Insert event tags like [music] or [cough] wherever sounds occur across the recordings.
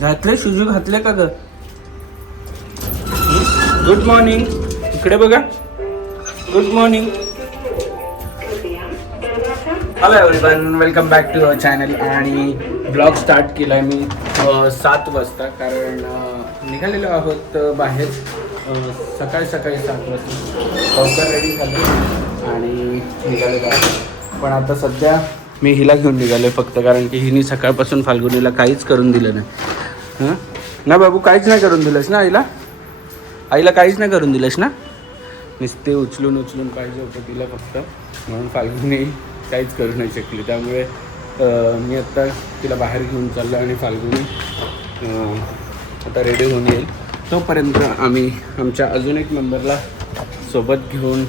घातले शुजू घातले का ग? Good morning. इकडे बघा. Good morning. Hello everyone welcome back to our channel आणि ब्लॉग स्टार्ट केला आहे मी सात वाजता. कारण निघालेलो आहोत बाहेर. सकाळी सकाळी सात वाजता. लवकर रेडी झालो आणि निघालेलो आहे पण आता सध्या मी हिला घेऊन निघालो फक्त. कारण की हिने सकाळपासून फाल्गुनीला काहीच करून दिलं नाही. हां? ना बाबू काहीच नाही करून दिलंस ना आईला? आईला काहीच नाही करून दिलंस ना? नुसते उचलून उचलून पाहिजे होतं तिला फक्त. म्हणून फाल्गुनी काहीच करू नाही शकली. त्यामुळे मी आत्ता तिला बाहेर घेऊन चाललो आणि फाल्गुनी आता रेडी होऊन येईल. तोपर्यंत आम्ही आमच्या अजून एक मेंबरला सोबत घेऊन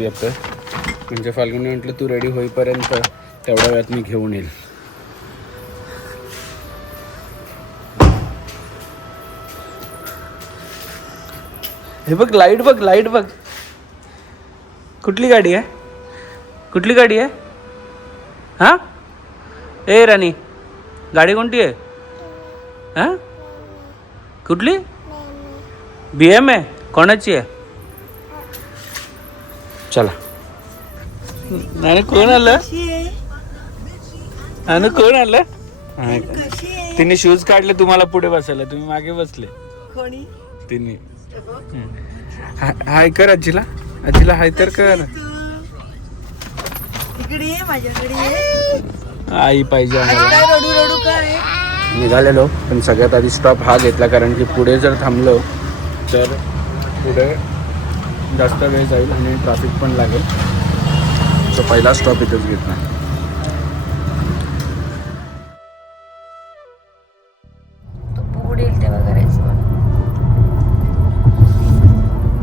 येतो म्हणजे फाल्गुनी म्हटलं तू रेडी होईपर्यंत तेवढ्या वेळात मी घेऊन येईल. हे बघ लाइट बघ लाइट बघ. कुठली गाडी आहे? कुठली गाडी आहे? हां? ए राणी गाडी कोणती आहे? हां? कुठली? बी एम आहे कोणाची आहे? चला. आणि कोण आलं? आणि कोण आलं? तिने शूज काढले तुम्हाला पुढे बसायला. तुम्ही मागे बसले. कोणी? तिने. हाय कर आजीला. आजीला हाय तर कर. इकडे माझ्याकडे आई पाहिजे निघालेलो पण सगळ्यात आधी स्टॉप हा घेतला कारण की पुढे जर थांबलो तर पुढे जास्त वेळ जाईल आणि ट्रॅफिक पण लागेल. तो पहिला स्टॉप इथंच घेतला.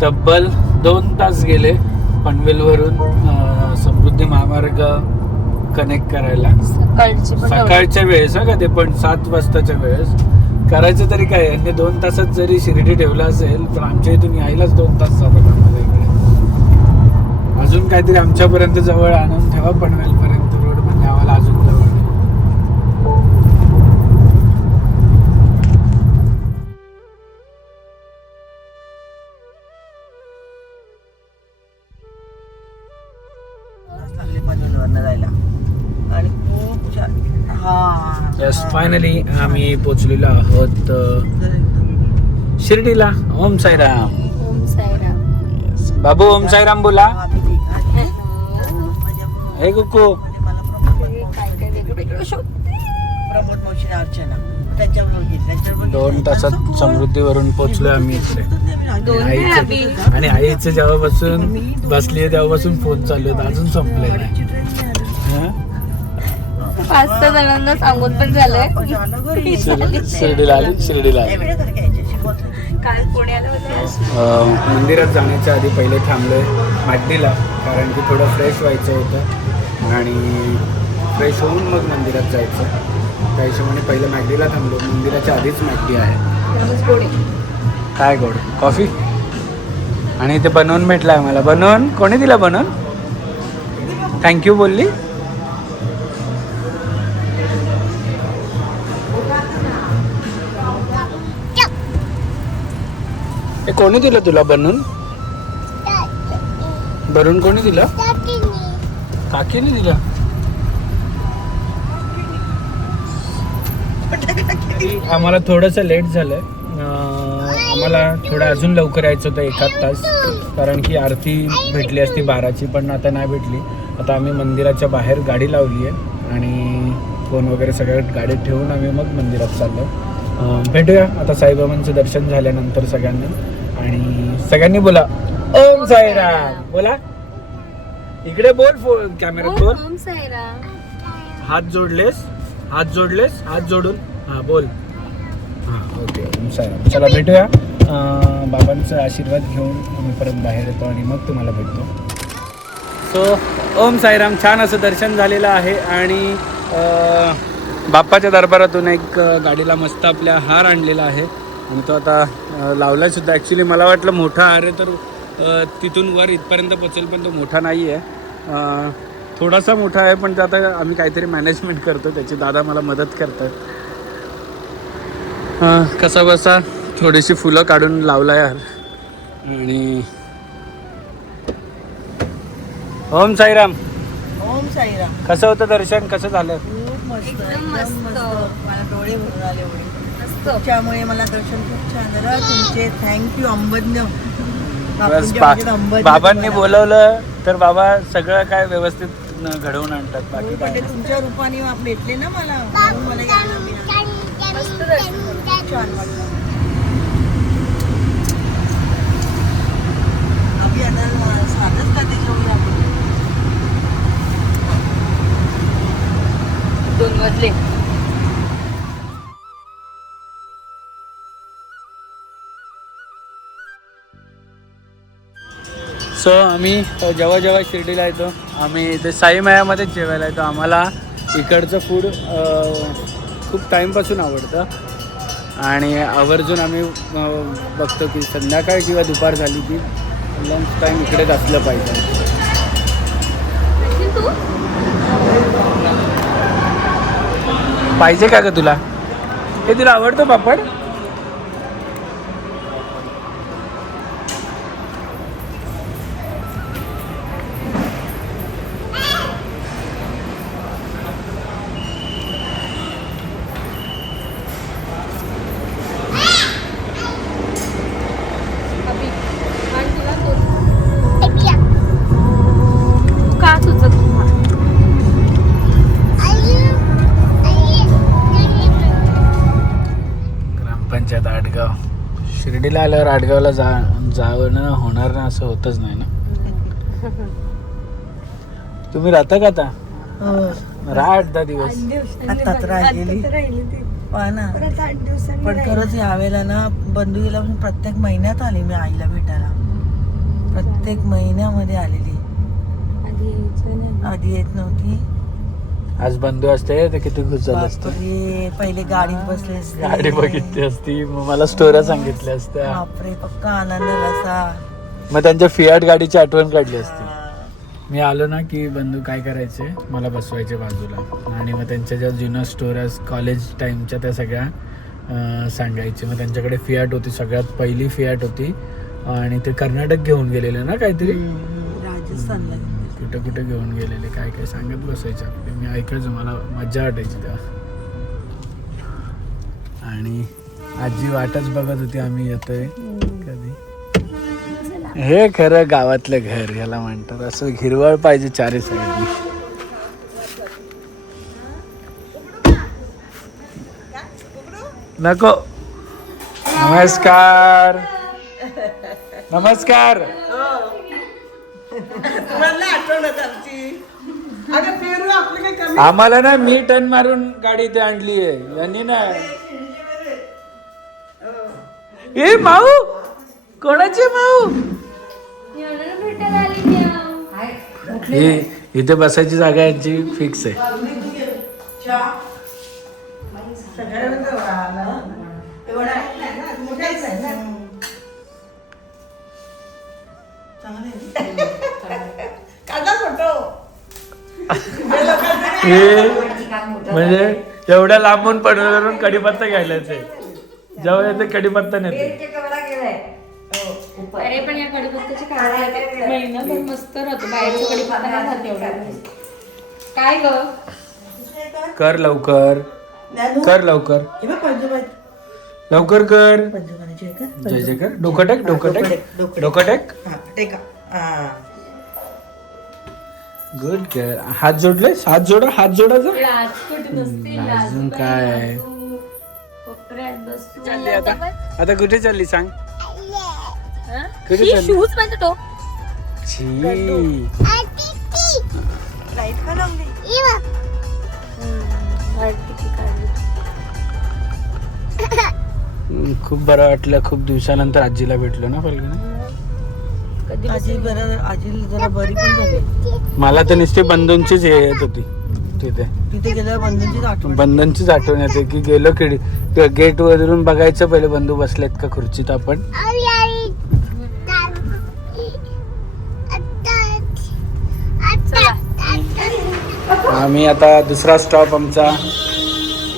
तब्बल दोन तास गेले पनवेलवरून समृद्धी महामार्ग कनेक्ट करायला. सकाळची सकाळच्या वेळेस हा का ते पण सात वाजताच्या वेळेस. करायचं तरी काय यांनी दोन तासात जरी शिर्डी ठेवला असेल तर आमच्या इथून यायलाच दोन तास जातात आम्हाला इकडे. अजून काहीतरी आमच्यापर्यंत जवळ आणून ठेवा पनवेलपर्यंत. फायनली आम्ही पोचलेलो आहोत शिर्डीला. ओम साईराम. बाबू ओम साईराम बोला. हे कुकू. दोन तासात समृद्धीवरून पोचलोय आम्ही इकडे. आईचं आणि आईचं जेव्हापासून बसली तेव्हापासून फोन चालू आहेत. अजून संपले नाही? पाच सहा जणांना सांगून पण झालंय. शिर्डी- शिर्डीला आली शिर्डीला आली. काल पुण्याला होते. अं, मंदिरात जाण्याच्या आधी पहिले थांबलोय माडणीला कारण की थोडं फ्रेश व्हायचं होतं. आणि फ्रेश होऊन मग मंदिरात जायचं. त्या हिशोबाने पहिलं मॅगडीला थांबलो. मंदिराच्या आधीच मॅगडी आहे. काय गोड? कॉफी? आणि ते बनवून भेटलं आम्हाला. बनवून? कोणी दिला बनवून? थँक्यू बोलली. हे कोणी दिलं तुला बनवून बनवून कोणी दिलं? काकीने दिलं. आम्हाला थोडंसं लेट झालंय. आम्हाला थोडं अजून लवकर यायचं होतं एखाद तास. कारण की आरती भेटली असती बाराची पण आता नाही भेटली. आता आम्ही मंदिराच्या बाहेर गाडी लावली आहे. आणि फोन वगैरे सगळं गाडीत ठेवून आम्ही मग मंदिरात चाललो भेटूया. आता साईबाबांचं दर्शन झाल्यानंतर सगळ्यांना. आणि सगळ्यांनी बोला. ओम साईराम. बोला. इकडे बोल फोन कॅमेऱ्यात बोल ओम साईराम. हात जोडलेस. हात जोडलेस. हात जोडून. हा बोल. हा ओके. ओम साईराम. चला भेटूया. बाबांचा आशीर्वाद घेऊन आम्ही परत बाहेर येतो आणि मग तुम्हाला भेटतो. सो ओम साईराम. छान असं दर्शन झालेलं आहे आणि अं, बाप्पाच्या दरबारातून एक गाडीला मस्त आपल्या हार आणलेला आहे. आणि तो आता अं, लावलाय सुद्धा. ॲक्च्युली मला वाटलं मोठा हार आहे तर तिथून वर इथपर्यंत पोचेल पण तो मोठा नाही आहे अं, थोडासा मोठा आहे पण ते आता आम्ही काहीतरी मॅनेजमेंट करतो त्याची दादा मला मदत करतात. हां कसा बसा थोडीशी फुलं काढून लावला यार. आणि ओम साईराम. ओम साईराम. कसं होतं दर्शन? कसं झालं? खूप मस्त मला त्यामुळे मला दर्शन खूप छान झालं. तुमचे थँक्यू अंबज्ञ. बस बापूंच्या बा म्हणजे बाबांनी. बोलवलं तर बाबा सगळं काय व्यवस्थित न- घडवून आणतात हो, बाकी काय. तुमच्या रूपाने भेटले ना मला. मला छान वाटलं. साधंच का त्याच्यामुळे आपण दोन मजले सो आम्ही जेव्हा जेव्हा शिर्डीला येतो आम्ही इथे साईमायामध्येच जेवायला येतो. आम्हाला इकडचं फूड खूप टाईमपासून आवडतं. आणि आवर्जून आम्ही बघतो की संध्याकाळ किंवा दुपार झाली की लंच टाईम इकडेच असलं पाहिजे. पाहिजे का ग तुला? हे तुला आवडतं पापड? शिर्डीला आल्यावर आडगावला जा जाणं होणार ना असं होतच नाही ना? [laughs] तुम्ही राहता का आता? राहा आठ दहा दिवस राहिलेली ना. पण खरंच यावेळेला ना बंधुकीला पण प्रत्येक महिन्यात आली मी आईला भेटायला. प्रत्येक महिन्यामध्ये आलेली. आधी येत नव्हती. आज बंधू असते तर किती खुश झालं असतं. बापरे पहिले गाडीत बसले असते. गाडी बघितली असती मग मला स्टोऱ्या सांगितल्या असत्या. बापरे पक्का आनंद असा. मग त्यांच्या फियाट गाडीची आठवण काढली असती. मी आलो ना की बंधू काय करायचे? मला बसवायचे बाजूला. आणि मग त्यांच्या ज्या जुन्या स्टोऱ्याज कॉलेज टाईमच्या त्या सगळ्या अं, सांगायचे. मग त्यांच्याकडे फियाट होती सगळ्यात पहिली फियाट होती. आणि ते कर्नाटक घेऊन गेलेले ना काहीतरी? राजस्थानला. कुठे कुठे घेऊन गेलेले काय काय सांगत बसायच्या. आपले मी ऐकायचं मला मज्जा वाटायची तेव्हा. आणि आजी वाटच बघत होती आम्ही येतोय कधी. हे खरं गावातलं घर याला म्हणतात. असं हिरवळ पाहिजे चारी साईड नको. नमस्कार. नमस्कार. हो. आम्हाला ना मी टर्न मारून गाडी इथे आणली आहे. यांनी ना ए माऊ! कोणाची माऊ. हे इथे बसायची जागा यांची फिक्स आहे. हे म्हणजे एवढ्या लांबून पडून कडीपत्ता घ्यायला येते जेव्हा येते कडीपत्ता नेते. अरे पण या कडीपत्त्याची काढायला महिनाभर मस्त राहतो. बाहेरचं कडीपत्ता नाही एवढा. काय ग? कर लवकर. कर लवकर. लवकर कर. जय जय कर डोकं टेक डोकं टेक. डोकं टेक. गुड गुड हात जोडले? हात जोडा हात जोडा जा. अजून काय? चालली आता आता. कुठे चालली सांग? कुठे शूज खूप बरं वाटलं. खूप दिवसानंतर आजीला भेटलो ना पहिले कधी आजी बरं आजी जरा बरी पण झाली. मला तर नुसती बंधूंचीच हे येत होती. तिथे. तिथे गेल्यावर बंधूंचीच आठवण. बंधनचीच आठवण येते की गेलो खिडी गेट वरून बघायचं पहिले बंधू बसलेत का खुर्चीत आपण? आम्ही आता दुसरा स्टॉप आमचा.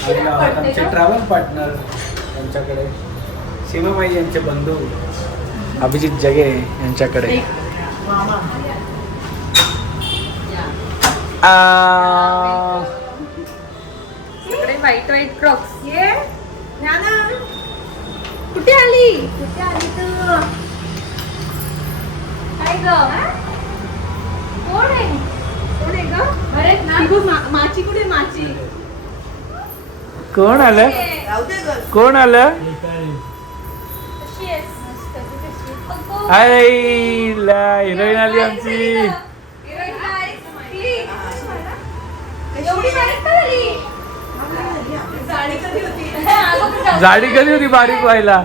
ट्रॅव्हल पार्टनर यांच्याकडे सीमाबाई यांचे बंधू. अभिजित जगे यांच्याकडे. आ, सगळे व्हाईट व्हाईट क्रॉक्स ये कुठे आली? कुठे आली तू? काय ग? कोण आहे? कोण आहे ग? ना. माची कुठे माची? कोण आलं? कोण आलं? हाय हिरोईन आली आमची. जाडी कधी होती? बारीक व्हायला?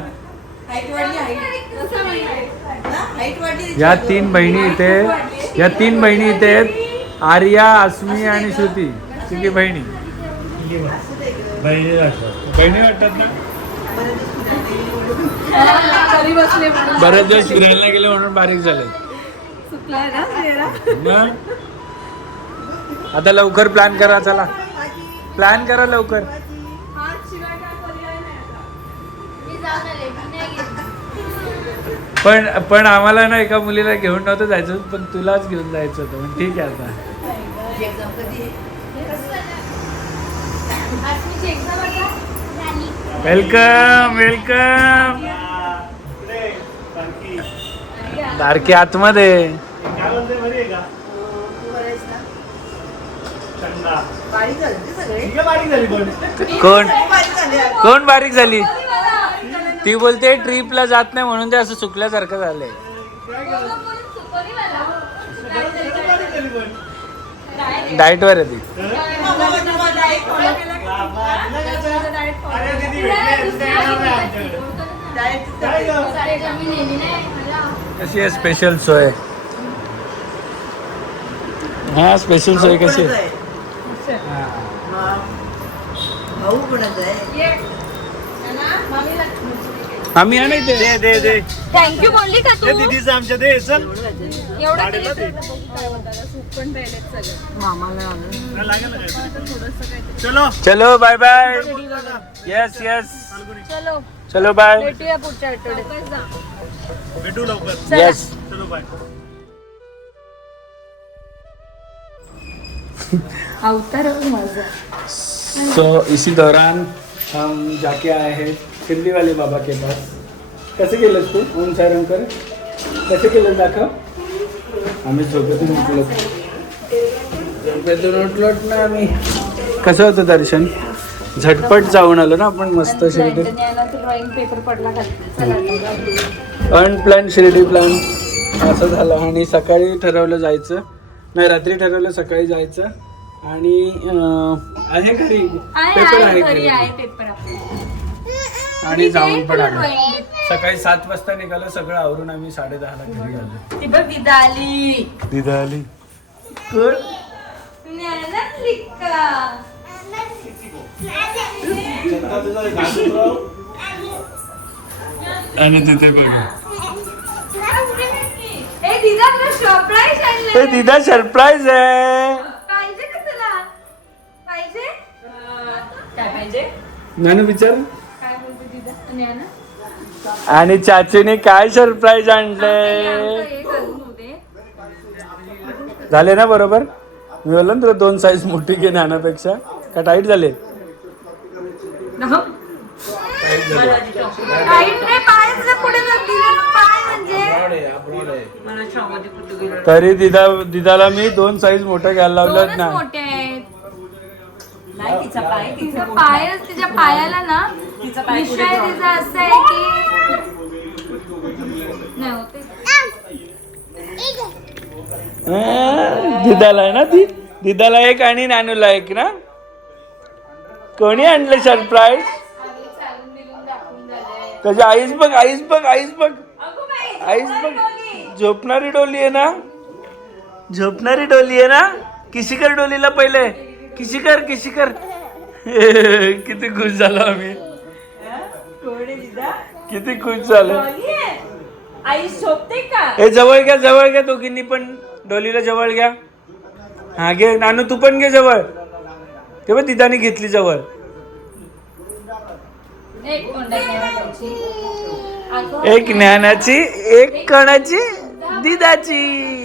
या तीन बहिणी इथे या तीन बहिणी इथे आहेत. आर्या अस्मी आणि श्रुती. तिघी बहिणी. बहिणी वाटतात ना? बरेच दिवस फिरायला गेले म्हणून बारीक झाले? आता लवकर प्लॅन करा चला. प्लॅन करा लवकर. पण पण आम्हाला ना एका मुलीला घेऊन नव्हतं जायचं पण तुलाच घेऊन जायचं होतं पण ठीक आहे आता. Welcome welcome. बारकी आतमध्ये. कोण? कोण बारीक झाली? ती बोलते ट्रिपला जात नाही म्हणून ते असं चुकल्यासारखं झालंय. बोलून डाएट वर आहे ती. कशी आहे स्पेशल सोय? हा स्पेशल सोय कशी आहे? हा. भाऊ कोणाचा आहे आम्ही आणि ते दे दे दे. थँक्यू बोलली का तू? आमच्या दे चल. एवढं केलं तर बघू काय होतं. आता सूप पण राहिलेत सगळे. मामाला. आणून. चलो. चलो बाय बाय यस यस चलो. चलो बाय भेटूया पुढच्या आठवड्यात. भेटू लवकर. यस चलो बाय अवतार माझा. सो इसी दौरान हम जाके आए हैं शिरडी वाले बाबा के पास. कसं केलंस तू? ओम कर. कसं केलं दाखव. आम्ही झोपेतून उठलो. झोपेतून उठलोत ना आम्ही. कसं होतं दर्शन? झटपट जाऊन आलो ना आपण मस्त शिर्डी. ड्रॉइंग पेपर पडला खाली. अनप्लॅन शिर्डी प्लॅन असं झालं. आणि सकाळी ठरवलं जायचं. नाही रात्री ठरवलं सकाळी जायचं. आणि आहे घरी. पेपर आहे घरी आहे पेपर आपला आणि जाऊन पण आलो. सकाळी सात वाजता निघालो सगळं आवरून आम्ही साडे दहाला घरी आलो. ती बघ दिदा आली दिदा आली कोण आणि तिथे बघा. ए दिदा सरप्राईज हे आणलं दिदा सरप्राईज आहे. पाहिजे का तुला? पाहिजे? काय पाहिजे? नानू विचार काय बोलते दिदा ज्ञाना आणि चाचूने काय सरप्राईज होते. झाले ना बरोबर? मी बोललो ना तुला दोन साईज मोठी घे नानापेक्षा का टाईट झाले? म्हणजे. तरी दिदा दिदाला मी दोन साईज मोठ्या घ्यायला लावल्यात दोनच ना. मोठे तिच्या पायाला ना विषय तिचा असं आहे की नाही होते. अं, दिदाला आहे ना ती? दिदाला एक आणि नानूला एक ना? कोणी आणलं सरप्राईज चालून बिलून दाखवून झालंय त्याची आईस बघ आईस बघ आईस बघ. आईस बघ. झोपणारी डोली आहे ना? झोपणारी डोली आहे ना? किशी कर डोलीला पहिले. किशी कर किशी कर [laughs] किती खुश झालो आम्ही. किती खुश झालो. आई शोभते का? हे जवळ घ्या जवळ घ्या दोघींनी पण. डोलीला जवळ घ्या. हा घे. नानू तू पण घे जवळ. तेव्हा दिदानी घेतली जवळ. एक ज्ञानाची एक कणाची दिदाची.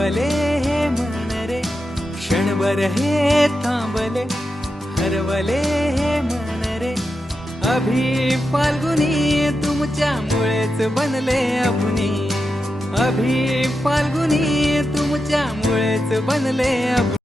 हरवले हे मन रे. क्षणभर हे थांबले हरवले हे मन रे. अभि फाल्गुनी तुमच्यामुळेच बनले अभुनी. अभि फाल्गुनी तुमच्यामुळेच बनले अभुनी.